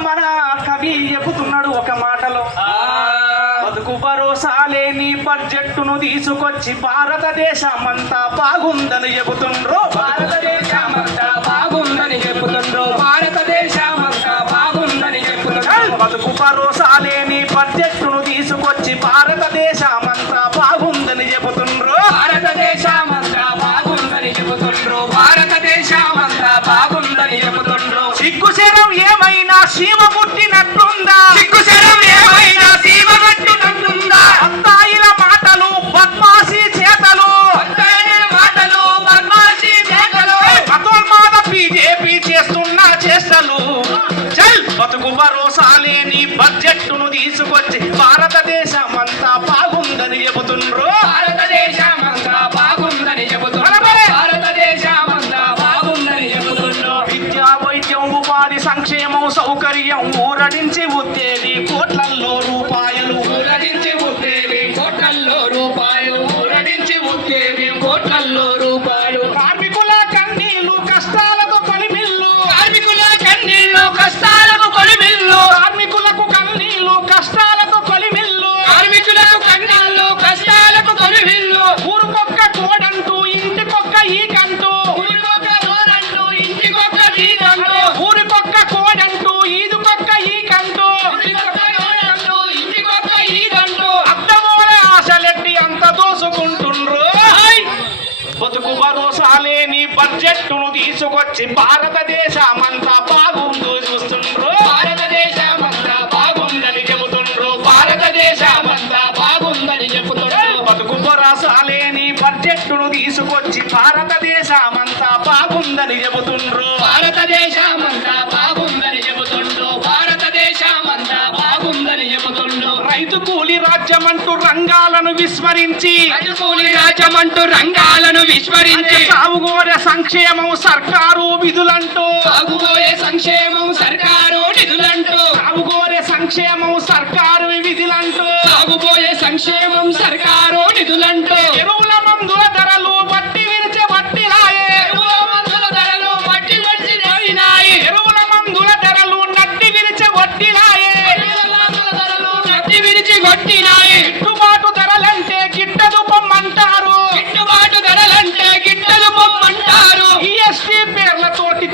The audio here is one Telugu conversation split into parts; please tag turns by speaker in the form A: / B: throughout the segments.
A: మన కవి చెబుతున్నాడు ఒక మాటలో. బతుకు భరోసా లేని బడ్జెట్టును తీసుకొచ్చి భారతదేశమంతా బాగుందని చెబుతుండ్రు. భారతదేశమంతా బాగుందని చెబుతుండ్రు. భారతదేశమంతా బాగుందని చెబుతుండ్రు. బతుకు భరోసా లేని బడ్జెట్టును తీసుకొచ్చి భారతదేశమంతా బాగుందని చెబుతుండ్రు. భారతదేశమంతా బాగుందని చెబుతుండ్రు. భారతదేశమంతా ఏమైనా సీమ పుట్టినట్లుందా సిగ్గుశరం ఏమైనా సీమ పుట్టినట్లుందా అత్తాయిల మాటలు బద్మాసి చేతలు. మాటలు బద్మాసి చేతలు. మతోన్మాద బీజేపీ చేస్తున్న చేష్టలు. చల్ బతుకు భరోసా లేని బడ్జెట్టును తీసుకొచ్చి వైద్యం ఉపాధి సంక్షేమం సౌకర్యం ఊరడించి ఉత్తేది కోట్లల్లో రూపాయలు. ఊరడించి ఉత్తేది కోట్లల్లో రూపాయలు. ఊరడించి ఉత్తేది కోట్లల్లో రూపాయలు. కార్మికుల బతుకు భరోసా లేని బడ్జెట్టును తీసుకొచ్చి భారతదేశమంతా బాగుందో చూస్తుండ్రు. భారతదేశమంతా బాగుందని చెబుతుండ్రు. భారతదేశమంతా బాగుందని చెబుతుండ్రు. బతుకు భరోసా లేని బడ్జెట్టును తీసుకొచ్చి భారతదేశమంతా బాగుందని చెబుతుండ్రు. భారతదేశమంతా రాజ్యమంటూ రంగాలను విస్మరించి
B: కూలి రాజ్యమంటూ రంగాలను విస్మరించి
A: సాగుగోర సంక్షేమం సర్కారు విధులంటూ
B: సాగుబోయే సంక్షేమం సర్కారు నిధులంటూ
A: సాగుగోరే సంక్షేమం సర్కారు విధులంటూ
B: సాగుబోయే సంక్షేమం సర్కారు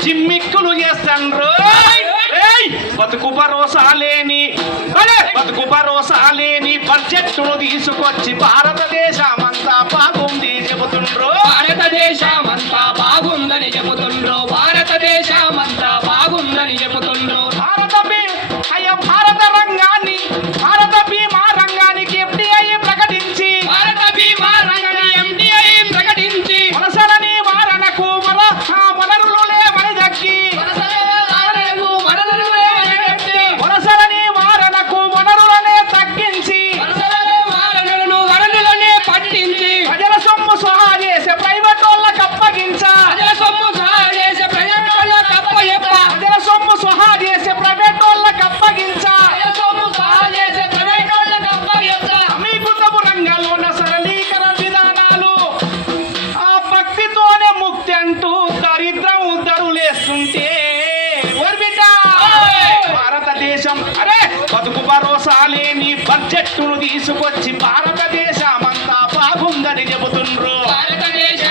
A: జిమ్మిక్కులు చేస్తాండ్రు బతుకు భరోసా లేని బతుకు భరోసా లేని బడ్జెట్ను తీసుకొచ్చి భారతదేశమంతా పాత
B: భారతదేశం.
A: అరే బతుకు భరోసా లేని బడ్జెట్ను తీసుకొచ్చి భారతదేశం అంతా బాగుందని చెబుతుండ్రు.
B: భారతదేశం